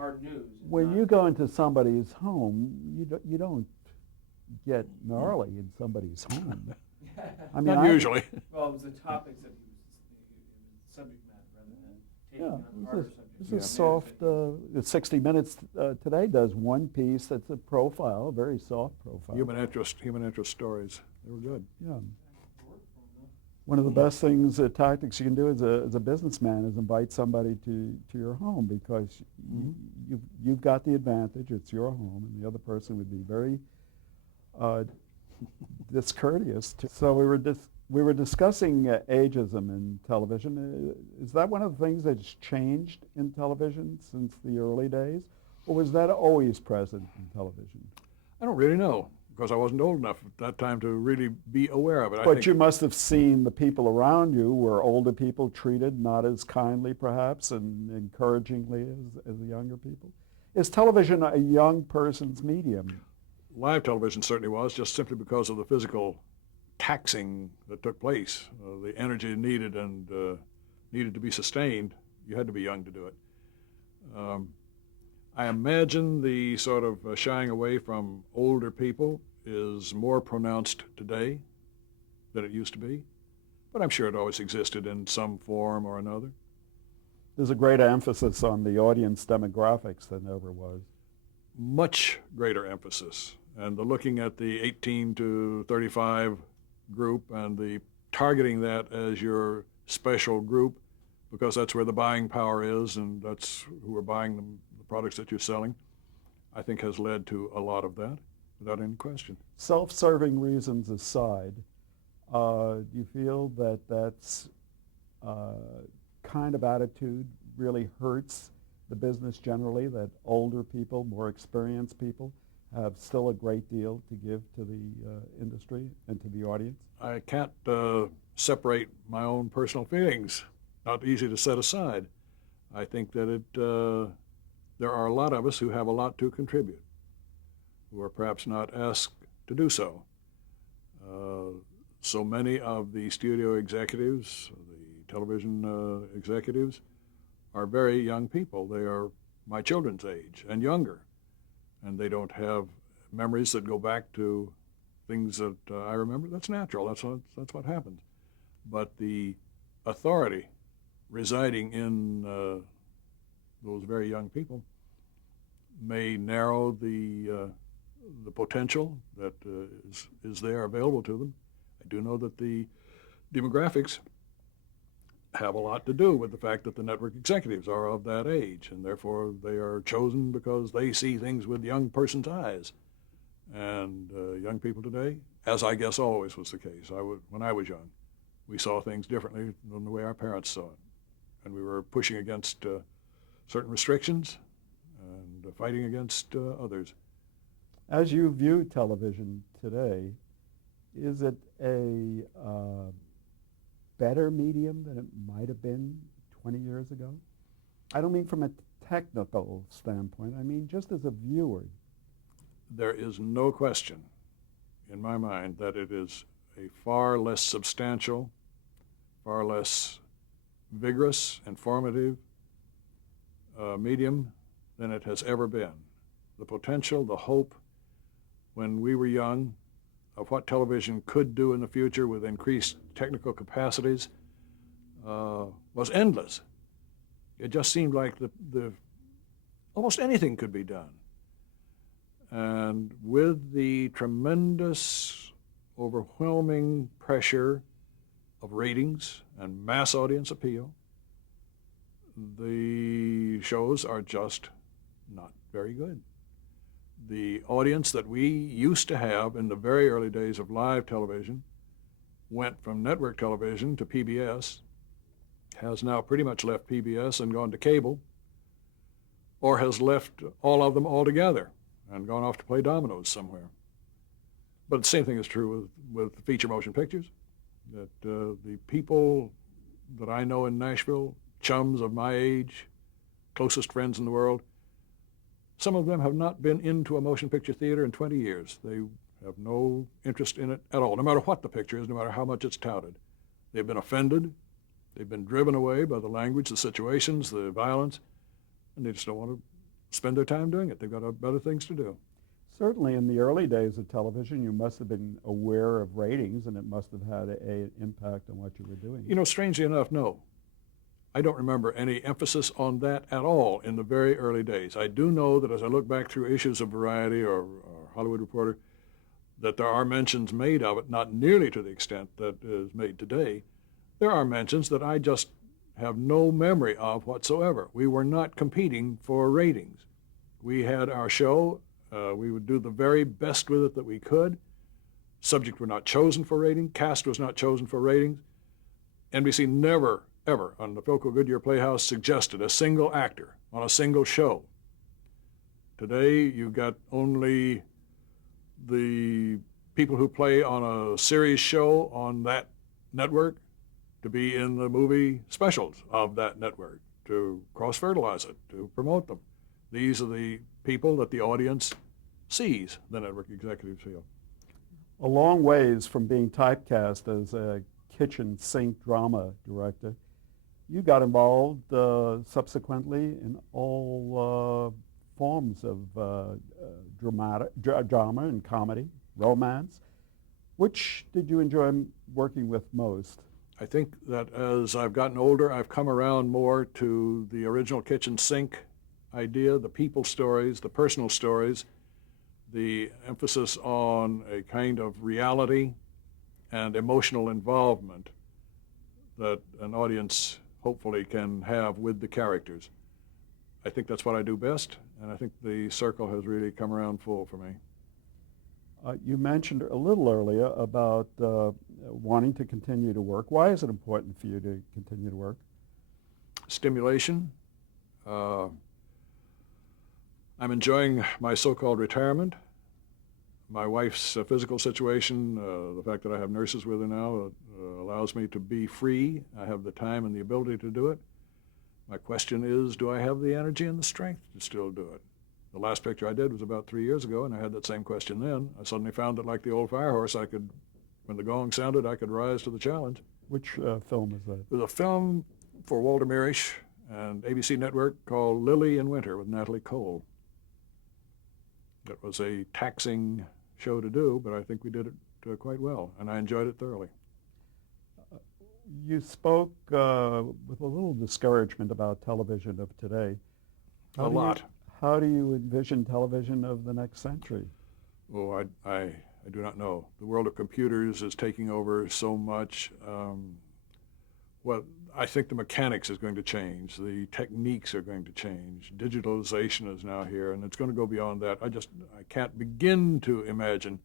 hard news. When you go into somebody's home, you don't get gnarly in somebody's home. I mean, Not usually. Well, it was the topics that he was subject matter rather than taking Yeah, on harder subjects. this is soft. 60 Minutes today does one piece that's a profile, a very soft profile. Human interest stories. They were good. Yeah. One of the best things, tactics you can do as a businessman is invite somebody to your home, because you've got the advantage. It's your home, and the other person would be very discourteous. So we were discussing ageism in television. Is that one of the things that's changed in television since the early days, or was that always present in television? I don't really know, because I wasn't old enough at that time to really be aware of it. But you must have seen the people around you were older people treated not as kindly, perhaps, and encouragingly as the younger people. Is television a young person's medium? Live television certainly was, just simply because of the physical taxing that took place, the energy needed and needed to be sustained. You had to be young to do it. I imagine the sort of shying away from older people is more pronounced today than it used to be, but I'm sure it always existed in some form or another. There's a greater emphasis on the audience demographics than there ever was. Much greater emphasis, and the looking at the 18 to 35 group and the targeting that as your special group, because that's where the buying power is and that's who are buying the products that you're selling, I think has led to a lot of that, without any question. Self-serving reasons aside, do you feel that that's kind of attitude really hurts the business generally, that older people, more experienced people, have still a great deal to give to the industry and to the audience? I can't separate my own personal feelings. Not easy to set aside. I think that there are a lot of us who have a lot to contribute, who are perhaps not asked to do so. So many of the studio executives, the television executives, are very young people. They are my children's age and younger, and they don't have memories that go back to things that I remember. That's natural. That's what happens. But the authority residing in those very young people may narrow the potential that is there available to them. I do know that the demographics have a lot to do with the fact that the network executives are of that age, and therefore they are chosen because they see things with young person's eyes. And young people today, as I guess always was the case, when I was young, we saw things differently than the way our parents saw it. And we were pushing against certain restrictions and fighting against others. As you view television today, is it a better medium than it might have been 20 years ago? I don't mean from a technical standpoint. I mean just as a viewer. There is no question in my mind that it is a far less substantial, far less vigorous, informative medium than it has ever been. The potential, the hope, when we were young, of what television could do in the future with increased technical capacities was endless. It just seemed like almost anything could be done. And with the tremendous, overwhelming pressure of ratings and mass audience appeal, the shows are just not very good. The audience that we used to have in the very early days of live television went from network television to PBS, has now pretty much left PBS and gone to cable, or has left all of them altogether and gone off to play dominoes somewhere. But the same thing is true with feature motion pictures, that the people that I know in Nashville, chums of my age, closest friends in the world, some of them have not been into a motion picture theater in 20 years. They have no interest in it at all, no matter what the picture is, no matter how much it's touted. They've been offended. They've been driven away by the language, the situations, the violence, and they just don't want to spend their time doing it. They've got better things to do. Certainly in the early days of television, you must have been aware of ratings, and it must have had an impact on what you were doing. You know, strangely enough, no. I don't remember any emphasis on that at all in the very early days. I do know that as I look back through issues of Variety or Hollywood Reporter, that there are mentions made of it, not nearly to the extent that is made today. There are mentions that I just have no memory of whatsoever. We were not competing for ratings. We had our show. We would do the very best with it that we could. Subject were not chosen for rating. Cast was not chosen for ratings. NBC never, ever, on the Philco Goodyear Playhouse, suggested a single actor on a single show. Today, you've got only the people who play on a series show on that network to be in the movie specials of that network, to cross-fertilize it, to promote them. These are the people that the audience sees, the network executives feel. A long ways from being typecast as a kitchen sink drama director, you got involved subsequently in all forms of drama and comedy, romance. Which did you enjoy working with most? I think that as I've gotten older, I've come around more to the original kitchen sink idea, the people stories, the personal stories, the emphasis on a kind of reality and emotional involvement that an audience hopefully can have with the characters. I think that's what I do best, and I think the circle has really come around full for me. You mentioned a little earlier about wanting to continue to work. Why is it important for you to continue to work? Stimulation. I'm enjoying my so-called retirement. My wife's physical situation, the fact that I have nurses with her now, allows me to be free. I have the time and the ability to do it. My question is, do I have the energy and the strength to still do it? The last picture I did was about 3 years ago, and I had that same question then. I suddenly found that, like the old fire horse, I could, when the gong sounded, I could rise to the challenge. Which film is that? It was a film for Walter Mirisch and ABC Network called Lily in Winter with Natalie Cole. It was a taxing show to do, but I think we did it quite well, and I enjoyed it thoroughly. You spoke with a little discouragement about television of today. How do you envision television of the next century? Oh, I do not know. The world of computers is taking over so much. Well, I think the mechanics is going to change. The techniques are going to change. Digitalization is now here, and it's going to go beyond that. I can't begin to imagine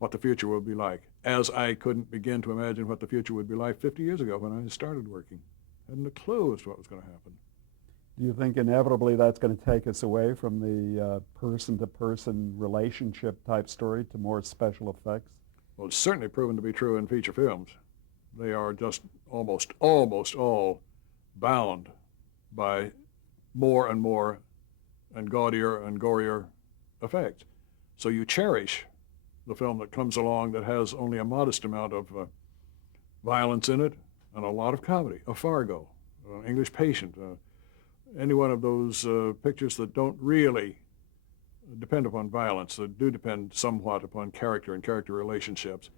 what the future will be like, as I couldn't begin to imagine what the future would be like 50 years ago when I started working. I hadn't a clue as to what was going to happen. Do you think inevitably that's going to take us away from the person-to-person relationship type story to more special effects? Well, it's certainly proven to be true in feature films. They are just almost all bound by more and more and gaudier and gorier effects. So you cherish the film that comes along that has only a modest amount of violence in it and a lot of comedy. A Fargo, English Patient, any one of those pictures that don't really depend upon violence, that do depend somewhat upon character and character relationships.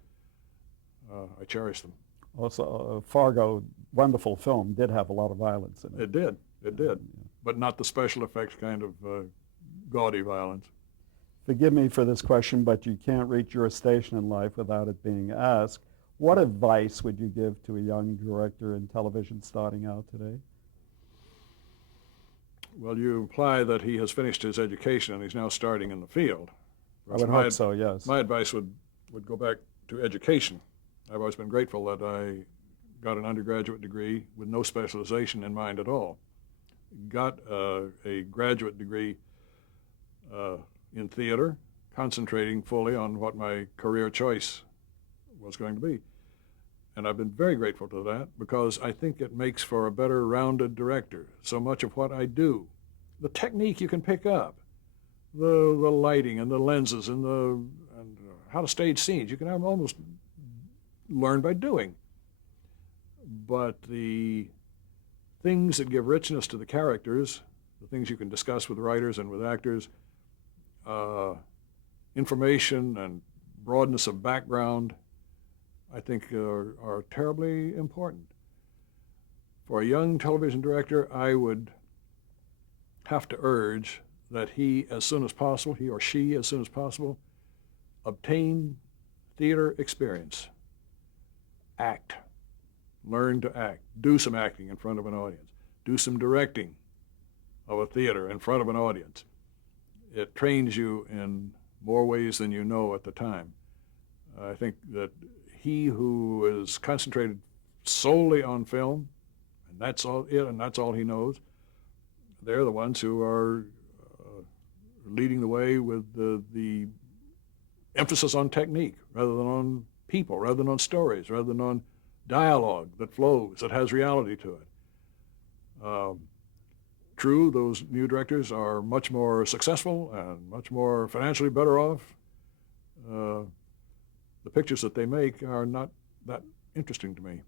I cherish them. Also, Fargo, wonderful film, did have a lot of violence in it. It did, but not the special effects kind of gaudy violence. Forgive me for this question, but you can't reach your station in life without it being asked. What advice would you give to a young director in television starting out today? Well, you imply that he has finished his education and he's now starting in the field. I would hope so, yes. My advice would go back to education. I've always been grateful that I got an undergraduate degree with no specialization in mind at all. Got a graduate degree in theater, concentrating fully on what my career choice was going to be. And I've been very grateful to that because I think it makes for a better rounded director. So much of what I do, the technique you can pick up, the lighting and the lenses and how to stage scenes, you can almost learn by doing. But the things that give richness to the characters, the things you can discuss with writers and with actors, information and broadness of background, I think are terribly important. For a young television director, I would have to urge that he or she, as soon as possible, obtain theater experience. Act. Learn to act. Do some acting in front of an audience. Do some directing of a theater in front of an audience. It trains you in more ways than you know at the time. I think that he who is concentrated solely on film, and that's all it, and that's all he knows, they're the ones who are leading the way with the emphasis on technique rather than on people, rather than on stories, rather than on dialogue that flows, that has reality to it. True, those new directors are much more successful and much more financially better off. The pictures that they make are not that interesting to me.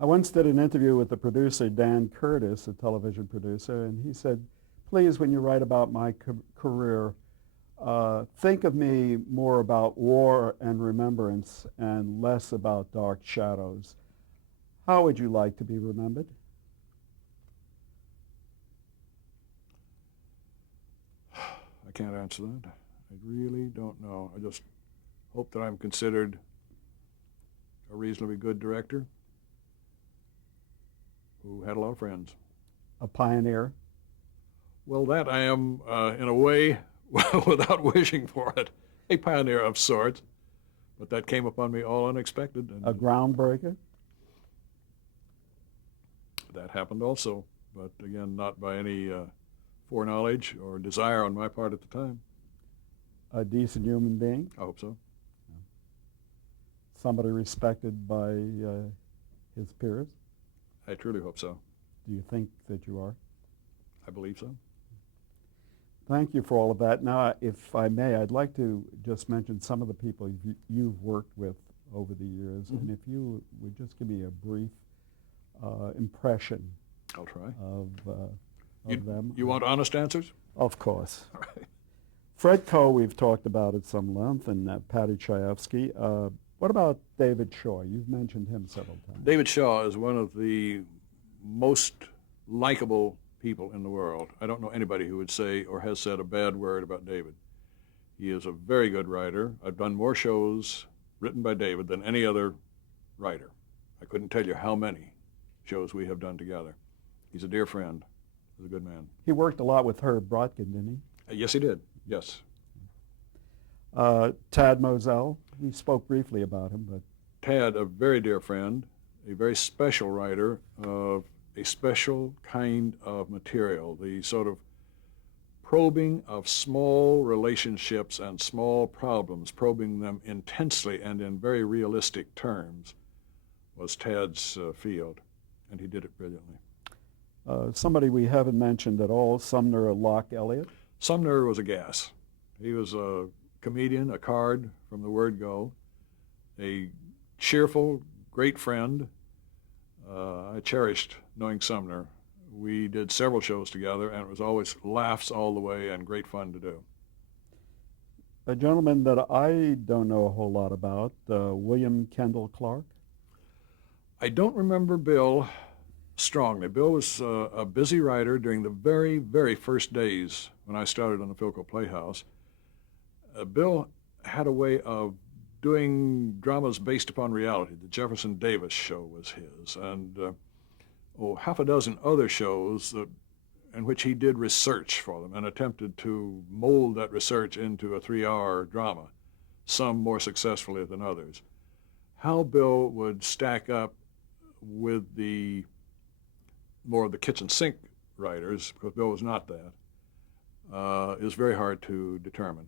I once did an interview with the producer, Dan Curtis, a television producer, and he said, please, when you write about my career, think of me more about war and remembrance and less about dark shadows. How would you like to be remembered? I can't answer that. I really don't know. I just hope that I'm considered a reasonably good director who had a lot of friends. A pioneer? Well, that I am, in a way, without wishing for it, a pioneer of sorts. But that came upon me all unexpected. And a groundbreaker? that happened also, but again, not by any foreknowledge or desire on my part at the time. A decent human being? I hope so. Somebody respected by his peers? I truly hope so. Do you think that you are? I believe so. Thank you for all of that. Now, if I may, I'd like to just mention some of the people you've worked with over the years, Mm-hmm. and if you would just give me a brief impression I'll try. of them. You want honest answers? Of course. All right. Fred Coe, we've talked about at some length, and Patty Chayefsky. What about David Shaw? You've mentioned him several times. David Shaw is one of the most likable people in the world. I don't know anybody who would say or has said a bad word about David. He is a very good writer. I've done more shows written by David than any other writer. I couldn't tell you how many shows we have done together. He's a dear friend. He's a good man. He worked a lot with Herb Brodkin, didn't he? Yes, he did. Yes. Tad Moselle, we spoke briefly about him, but Tad, a very dear friend, a very special writer of a special kind of material, the sort of probing of small relationships and small problems, probing them intensely and in very realistic terms, was Tad's field, and he did it brilliantly. somebody we haven't mentioned at all, Sumner Locke Elliott. Sumner was a gas. He was a comedian, a card from the word go, a cheerful, great friend. I cherished knowing Sumner. We did several shows together, and it was always laughs all the way and great fun to do. A gentleman that I don't know a whole lot about, William Kendall Clark. I don't remember Bill strongly. Bill was a busy writer during the very, very first days when I started on the Philco Playhouse. Bill had a way of doing dramas based upon reality. The Jefferson Davis show was his, and half a dozen other shows in which he did research for them and attempted to mold that research into a 3-hour drama, some more successfully than others. How Bill would stack up with the more of the kitchen sink writers, because Bill was not that, is very hard to determine.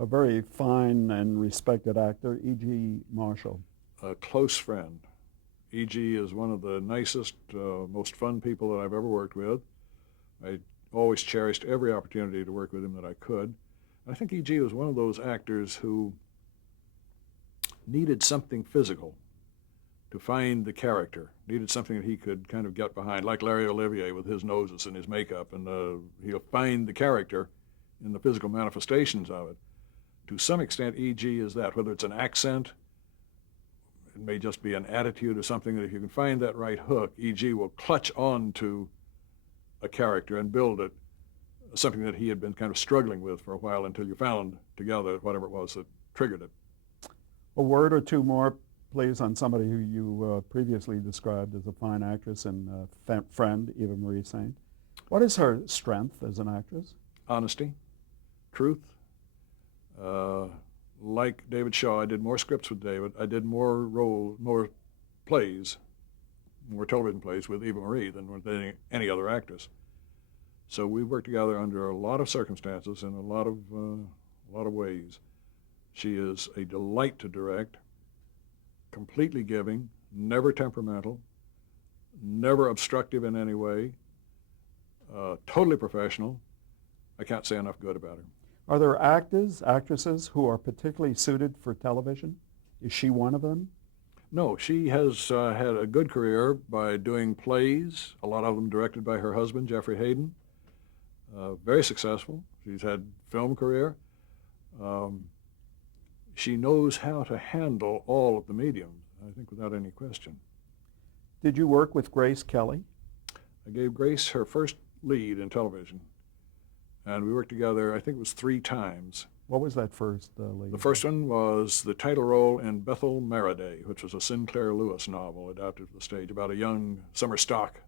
A very fine and respected actor, E.G. Marshall. A close friend. E.G. is one of the nicest, most fun people that I've ever worked with. I always cherished every opportunity to work with him that I could. I think E.G. was one of those actors who needed something physical to find the character. Needed something that he could kind of get behind, like Larry Olivier with his noses and his makeup, and he'll find the character in the physical manifestations of it. To some extent, E.G. is that, whether it's an accent, it may just be an attitude or something, that if you can find that right hook, E.G. will clutch on to a character and build it, something that he had been kind of struggling with for a while until you found together whatever it was that triggered it. A word or two more, please, on somebody who you previously described as a fine actress and friend, Eva Marie Saint. What is her strength as an actress? Honesty, truth. Like David Shaw, I did more scripts with David. I did more plays, more television plays with Eva Marie than with any other actress. So we worked together under a lot of circumstances in a lot of ways. She is a delight to direct, completely giving, never temperamental, never obstructive in any way, totally professional. I can't say enough good about her. Are there actresses who are particularly suited for television? Is she one of them? No, she has had a good career by doing plays, a lot of them directed by her husband, Jeffrey Hayden. Very successful. She's had film career. She knows how to handle all of the mediums, I think, without any question. Did you work with Grace Kelly? I gave Grace her first lead in television, and we worked together, I think it was 3 times. What was that first lead? The first one was the title role in Bethel Maraday, which was a Sinclair Lewis novel adapted to the stage about a young summer stock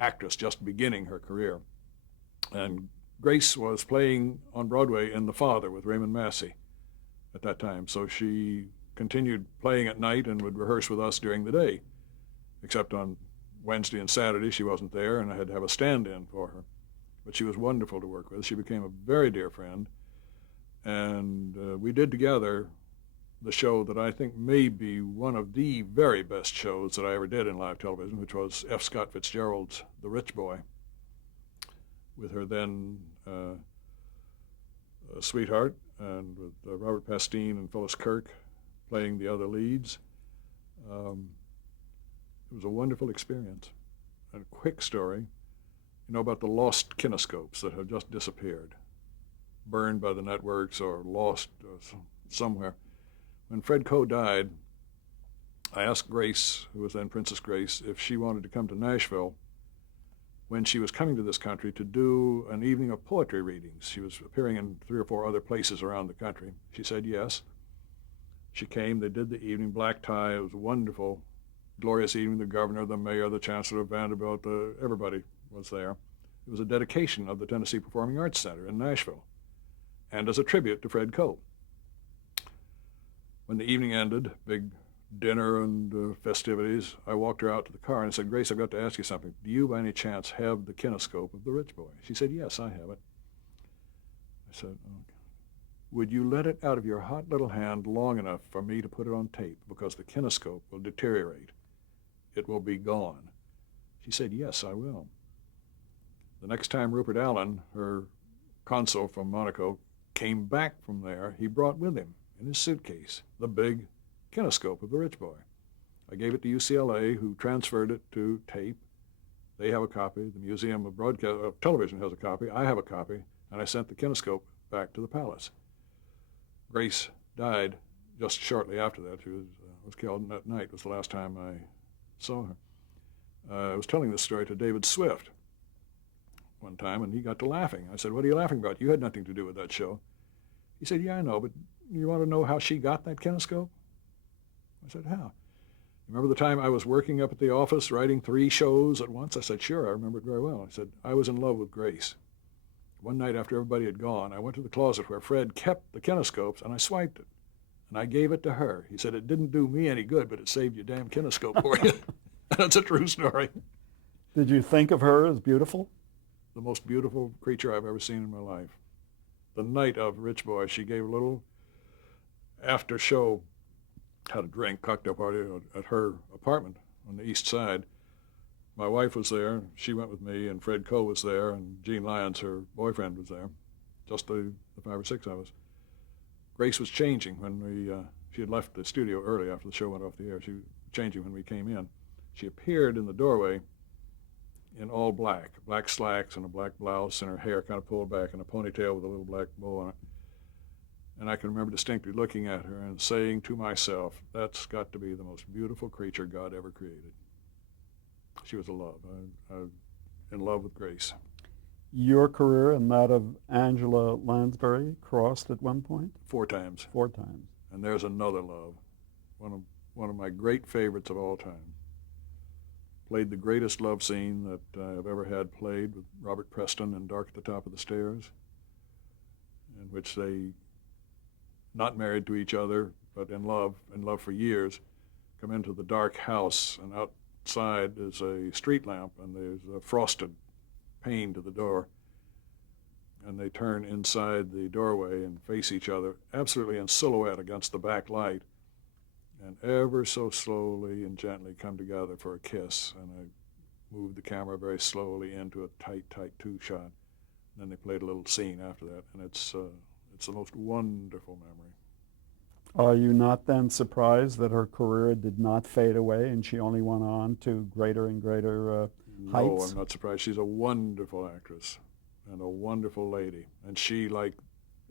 actress just beginning her career. And Grace was playing on Broadway in The Father with Raymond Massey at that time, so she continued playing at night and would rehearse with us during the day, except on Wednesday and Saturday she wasn't there, and I had to have a stand-in for her. But she was wonderful to work with. She became a very dear friend, and we did together the show that I think may be one of the very best shows that I ever did in live television, which was F. Scott Fitzgerald's The Rich Boy, with her then sweetheart, and with Robert Pastine and Phyllis Kirk playing the other leads. It was a wonderful experience. And a quick story, you know, about the lost kinescopes that have just disappeared, burned by the networks or lost somewhere. When Fred Coe died, I asked Grace, who was then Princess Grace, if she wanted to come to Nashville when she was coming to this country to do an evening of poetry readings. She was appearing in 3 or 4 other places around the country. She said yes. She came, they did the evening, black tie, it was a wonderful, glorious evening. The governor, the mayor, the chancellor of Vanderbilt, everybody was there. It was a dedication of the Tennessee Performing Arts Center in Nashville, and as a tribute to Fred Coe. When the evening ended, big dinner and festivities, I walked her out to the car and I said, Grace, I've got to ask you something. Do you by any chance have the kinescope of The Rich Boy? She said, yes, I have it. I said, okay. Would you let it out of your hot little hand long enough for me to put it on tape, because the kinescope will deteriorate. It will be gone. She said, yes, I will. The next time Rupert Allen, her consul from Monaco, came back from there, he brought with him in his suitcase the big kinescope of The Rich Boy. I gave it to UCLA, who transferred it to tape. They have a copy. The Museum of Television has a copy. I have a copy. And I sent the kinescope back to the palace. Grace died just shortly after that. She was killed, and that night was the last time I saw her. I was telling this story to David Swift one time, and he got to laughing. I said, what are you laughing about? You had nothing to do with that show. He said, yeah, I know, but you want to know how she got that kinescope? I said, how? Remember the time I was working up at the office writing 3 shows at once? I said, sure, I remember it very well. I said, I was in love with Grace. One night after everybody had gone, I went to the closet where Fred kept the kinescopes, and I swiped it. And I gave it to her. He said, it didn't do me any good, but it saved your damn kinescope for you. That's a true story. Did you think of her as beautiful? The most beautiful creature I've ever seen in my life. The night of Rich Boy, she gave a little after-show, had a drink, cocktail party at her apartment on the east side. My wife was there, she went with me, and Fred Coe was there, and Gene Lyons, her boyfriend, was there. Just the 5 or 6 of us. Grace was changing when we She had left the studio early after the show went off the air. She was changing when we came in. She appeared in the doorway in all black, black slacks and a black blouse, and her hair kind of pulled back in a ponytail with a little black bow on it. And I can remember distinctly looking at her and saying to myself, that's got to be the most beautiful creature God ever created. She was a love. In love with Grace. Your career and that of Angela Lansbury crossed at one point? 4 times. 4 times. And there's another love. One of my great favorites of all time. Played the greatest love scene that I've ever had played with Robert Preston in Dark at the Top of the Stairs, in which they, not married to each other, but in love for years, come into the dark house, and outside is a street lamp, and there's a frosted pane to the door, and they turn inside the doorway and face each other, absolutely in silhouette against the back light, and ever so slowly and gently come together for a kiss, and I moved the camera very slowly into a tight 2-shot. And then they played a little scene after that, and it's the most wonderful memory. Are you not then surprised that her career did not fade away and she only went on to greater and greater heights? No, I'm not surprised. She's a wonderful actress and a wonderful lady. And she, like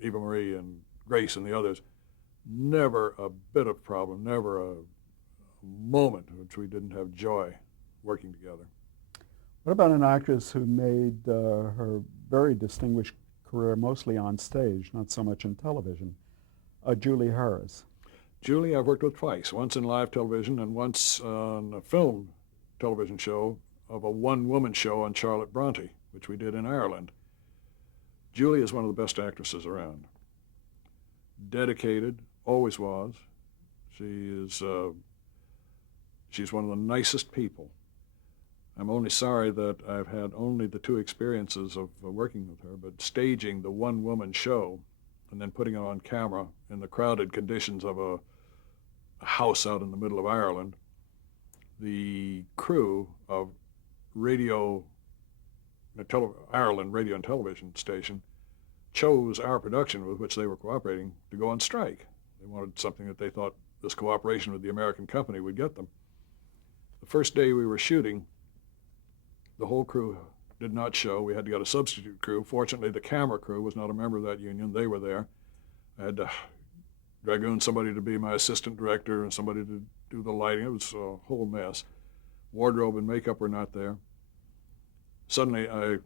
Eva Marie and Grace and the others, never a bit of problem, never a moment in which we didn't have joy working together. What about an actress who made her very distinguished career mostly on stage, not so much in television? Julie Harris. Julie I've worked with twice, once in live television and once on a film television show of a one-woman show on Charlotte Bronte, which we did in Ireland. Julie is one of the best actresses around. Dedicated, always was. She's one of the nicest people. I'm only sorry that I've had only the 2 experiences of working with her, but staging the one-woman show and then putting it on camera in the crowded conditions of a house out in the middle of Ireland, the crew of Ireland Radio and Television Station chose our production with which they were cooperating to go on strike. They wanted something that they thought this cooperation with the American company would get them. The first day we were shooting, the whole crew did not show. We had to get a substitute crew. Fortunately, the camera crew was not a member of that union. They were there. I had to dragoon somebody to be my assistant director and somebody to do the lighting. It was a whole mess. Wardrobe and makeup were not there. Suddenly, I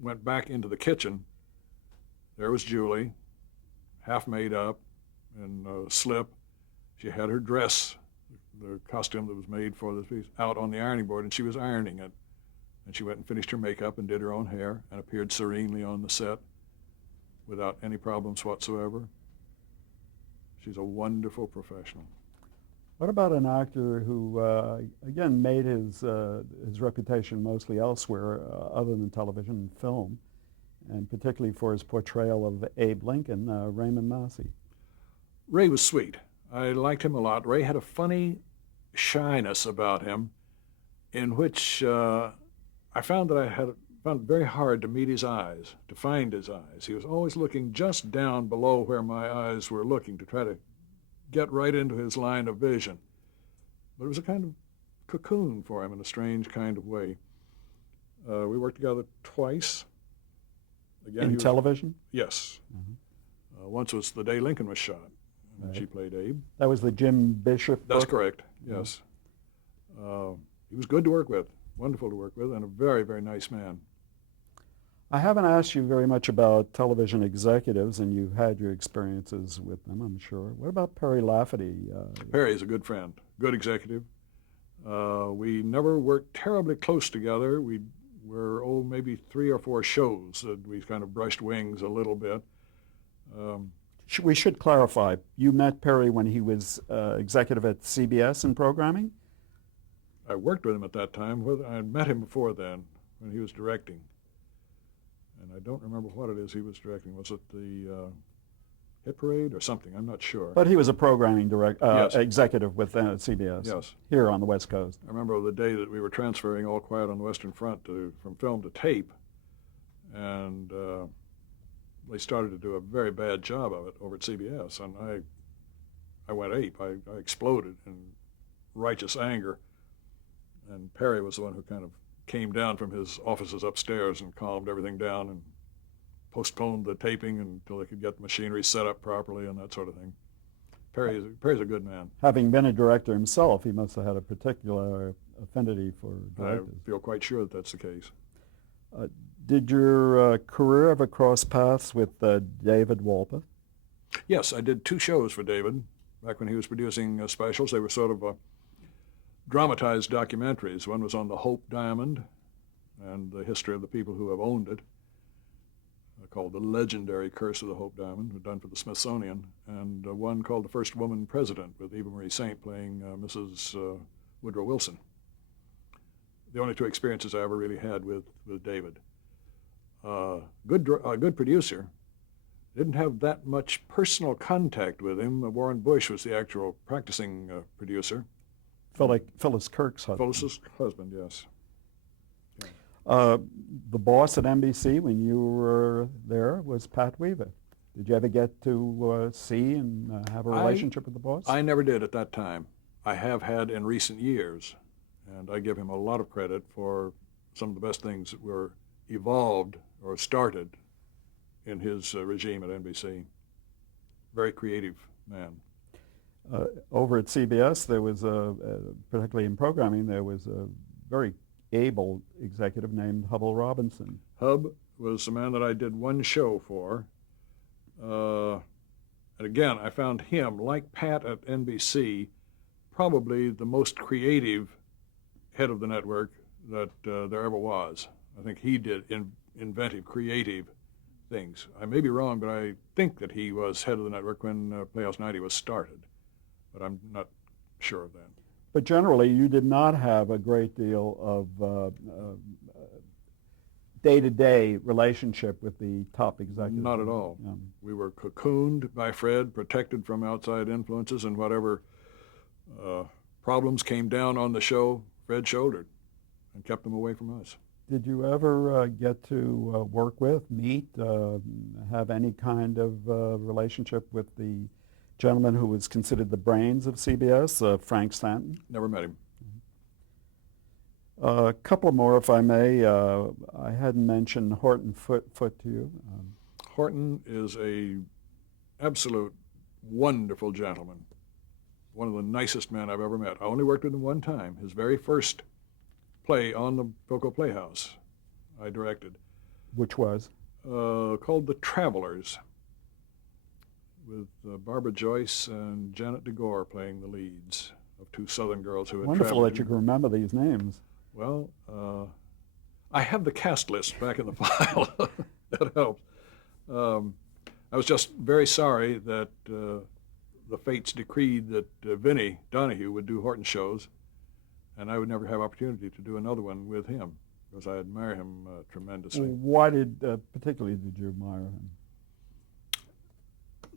went back into the kitchen. There was Julie, half made up, in a slip. She had her dress, the costume that was made for this piece, out on the ironing board, and she was ironing it. And she went and finished her makeup and did her own hair and appeared serenely on the set without any problems whatsoever. She's a wonderful professional. What about an actor who, again, made his reputation mostly elsewhere other than television and film, and particularly for his portrayal of Abe Lincoln, Raymond Massey? Ray was sweet. I liked him a lot. Ray had a funny shyness about him in which I found that I found it very hard to meet his eyes, to find his eyes. He was always looking just down below where my eyes were looking to try to get right into his line of vision. But it was a kind of cocoon for him in a strange kind of way. We worked together twice. Again, in television? Yes. Mm-hmm. Once was the day Lincoln was shot, and Right. she played Abe. That was the Jim Bishop That's book? correct, yes. He was good to work with, wonderful to work with, and a very, very nice man. I haven't asked you very much about television executives, and you've had your experiences with them, I'm sure. What about Perry Lafferty? Perry is a good friend, good executive. We never worked terribly close together. We were, maybe 3 or 4 shows that we kind of brushed wings a little bit. We should clarify, you met Perry when he was executive at CBS in programming? I worked with him at that time. I had met him before then when he was directing. And I don't remember what it is he was directing. Was it the Hit Parade or something? I'm not sure. But he was a programming Yes. executive with CBS Yes. here on the West Coast. I remember the day that we were transferring All Quiet on the Western Front from film to tape, and they started to do a very bad job of it over at CBS, and I went ape. I exploded in righteous anger. And Perry was the one who kind of came down from his offices upstairs and calmed everything down and postponed the taping until they could get the machinery set up properly and that sort of thing. Perry's a good man. Having been a director himself, he must have had a particular affinity for directors. I feel quite sure that that's the case. Did your career ever cross paths with David Wolpe? Yes, I did 2 shows for David back when he was producing specials. They were sort of dramatized documentaries. One was on the Hope Diamond and the history of the people who have owned it, called The Legendary Curse of the Hope Diamond, done for the Smithsonian, and one called The First Woman President with Eva Marie Saint playing Mrs. Woodrow Wilson. The only 2 experiences I ever really had with David. Good producer. Didn't have that much personal contact with him. Warren Bush was the actual practicing producer. Phyllis Kirk's husband. Phyllis's husband, yes. The boss at NBC when you were there was Pat Weaver. Did you ever get to see and have a relationship with the boss? I never did at that time. I have had in recent years, and I give him a lot of credit for some of the best things that were evolved or started in his regime at NBC. Very creative man. Over at CBS, there was particularly in programming, there was a very able executive named Hubble Robinson. Hub was the man that I did 1 show for. And again, I found him, like Pat at NBC, probably the most creative head of the network that there ever was. I think he did inventive, creative things. I may be wrong, but I think that he was head of the network when Playhouse 90 was started, but I'm not sure of that. But generally, you did not have a great deal of day-to-day relationship with the top executives. Not at all. We were cocooned by Fred, protected from outside influences, and whatever problems came down on the show, Fred shouldered and kept them away from us. Did you ever get to work with, meet, have any kind of relationship with the gentleman who was considered the brains of CBS, Frank Stanton? Never met him. A couple more, if I may. I hadn't mentioned Horton Foote to you. Horton is a absolute wonderful gentleman. One of the nicest men I've ever met. I only worked with him 1 time. His very first play on the Philco Playhouse I directed. Which was? Called The Travelers, with Barbara Joyce and Janet DeGore playing the leads of 2 Southern girls who had Wonderful traveled. that you can remember these names. Well, I have the cast list back in the file. That helps. I was just very sorry that the fates decreed that Vinnie Donahue would do Horton shows, and I would never have opportunity to do another one with him, because I admire him tremendously. Why particularly did you admire him?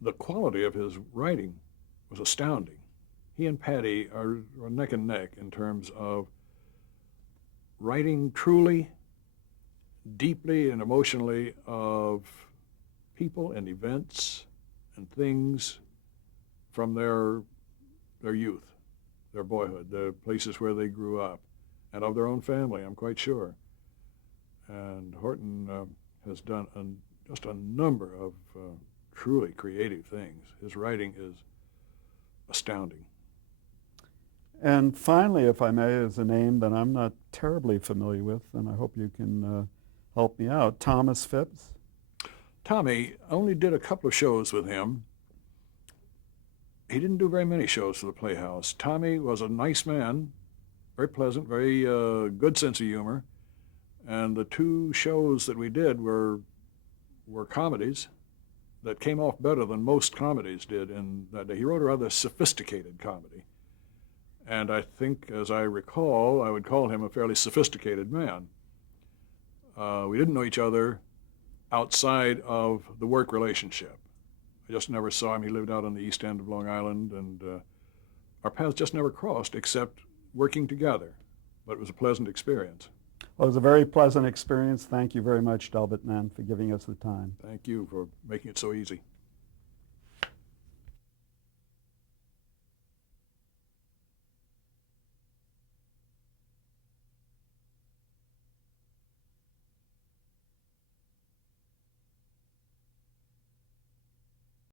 The quality of his writing was astounding. He and Patty are neck and neck in terms of writing truly, deeply and emotionally of people and events and things from their youth, their boyhood, the places where they grew up, and of their own family, I'm quite sure. And Horton has done just a number of truly creative things. His writing is astounding. And finally, if I may, is a name that I'm not terribly familiar with, and I hope you can help me out, Thomas Phipps. Tommy, I only did a couple of shows with him. He didn't do very many shows for the Playhouse. Tommy was a nice man, very pleasant, very good sense of humor, and the 2 shows that we did were comedies that came off better than most comedies did in that day. He wrote a rather sophisticated comedy. And I think, as I recall, I would call him a fairly sophisticated man. We didn't know each other outside of the work relationship. I just never saw him. He lived out on the east end of Long Island, and our paths just never crossed except working together. But it was a pleasant experience. Well, it was a very pleasant experience. Thank you very much, Delbert Mann, for giving us the time. Thank you for making it so easy.